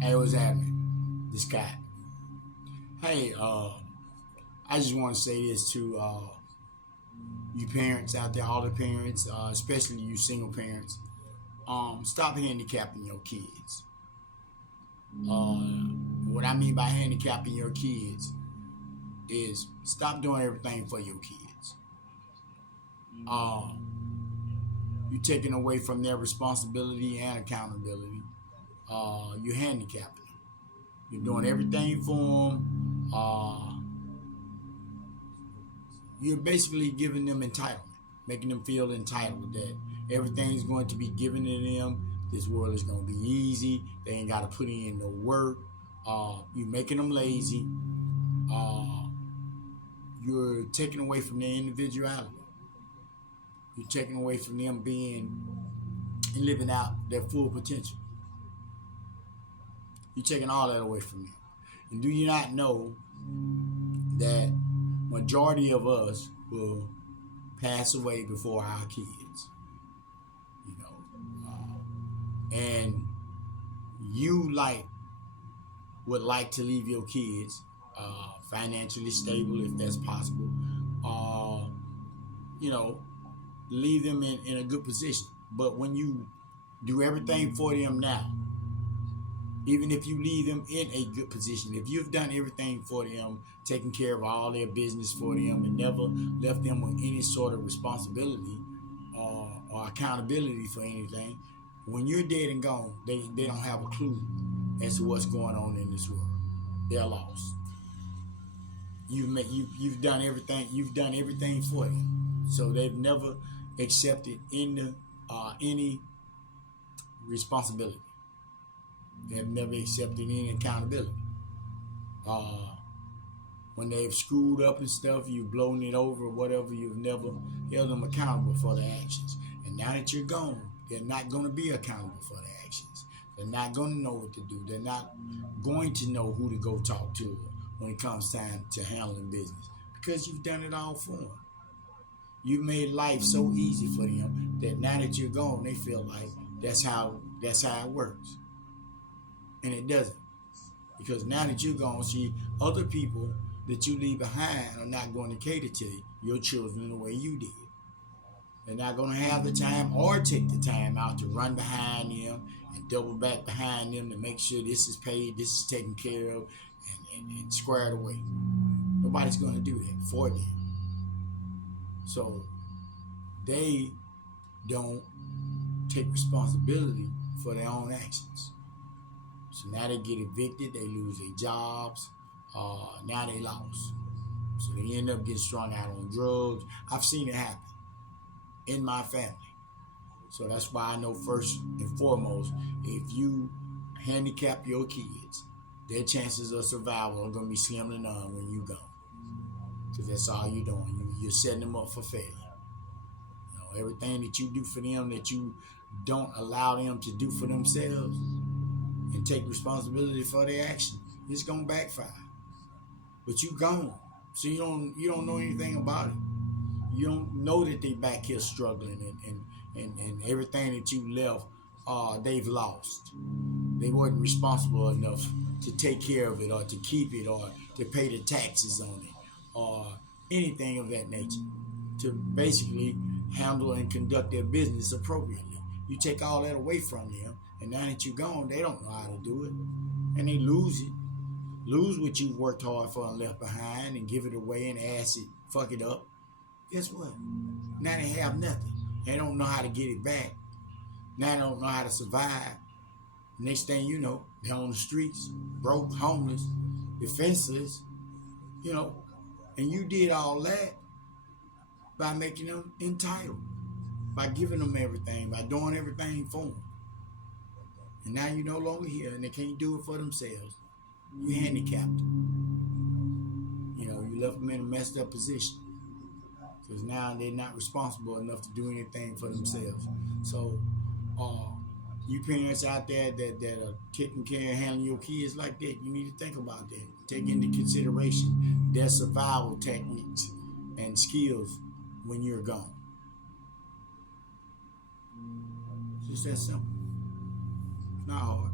Hey, what's happening? This guy. Hey, I just want to say this to you parents out there, all the parents, especially you single parents. Stop handicapping your kids. What I mean by handicapping your kids is stop doing everything for your kids. Uh, you're taking away from their responsibility and accountability. You're handicapping them. You're doing everything for them. You're basically giving them entitlement, making them feel entitled that everything's going to be given to them. This world is going to be easy. They ain't got to put in no work. You're making them lazy. Uh, you're taking away from their individuality. You're taking away from them being and living out their full potential. You're taking all that away from them. And do you not know that majority of us will pass away before our kids? You know, and you would like to leave your kids financially stable if that's possible. Uh, you know, leave them in a good position. But when you do everything for them now, even if you leave them in a good position, if you've done everything for them, taken care of all their business for them, and never left them with any sort of responsibility or accountability for anything, when you're dead and gone, they don't have a clue as to what's going on in this world. They're lost. You've done everything. You've done everything for them, so they've never accepted any responsibility. They've never accepted any accountability. Uh, when they've screwed up and stuff, you've blown it over or whatever, you've never held them accountable for their actions. And now that you're gone, they're not going to be accountable for their actions. They're not going to know what to do. They're not going to know who to go talk to when it comes time to handling business because you've done it all for them. You've made life so easy for them that now that you're gone, they feel like that's how it works. And it doesn't. Because now that you're gone, see, other people that you leave behind are not going to cater to your children the way you did. They're not going to have the time or take the time out to run behind them and double back behind them to make sure this is paid, this is taken care of, and squared away. Nobody's going to do that for them. So they don't take responsibility for their own actions. So now they get evicted, they lose their jobs, now they lost. So they end up getting strung out on drugs. I've seen it happen in my family. So that's why I know first and foremost, if you handicap your kids, their chances of survival are going to be slim to none when you go. Because that's all you're doing. You're setting them up for failure. You know, everything that you do for them that you don't allow them to do for themselves and take responsibility for their actions, it's gonna backfire. But you gone, so you don't know anything about it. You don't know that they back here struggling and everything that you left, they've lost. They weren't responsible enough to take care of it or to keep it or to pay the taxes on it or anything of that nature to basically handle and conduct their business appropriately. You take all that away from them, and now that you're gone, they don't know how to do it. And they lose it. Lose what you've worked hard for and left behind and give it away and ass it, fuck it up. Guess what? Now they have nothing. They don't know how to get it back. Now they don't know how to survive. Next thing you know, they're on the streets, broke, homeless, defenseless, you know. And you did all that by making them entitled, by giving them everything, by doing everything for them. And now you're no longer here and they can't do it for themselves. You handicapped them. You know, you left them in a messed up position. Because now they're not responsible enough to do anything for themselves. So, you parents out there that are taking care of handling your kids like that, you need to think about that. Take into consideration their survival techniques and skills when you're gone. It's just that simple. It's not hard.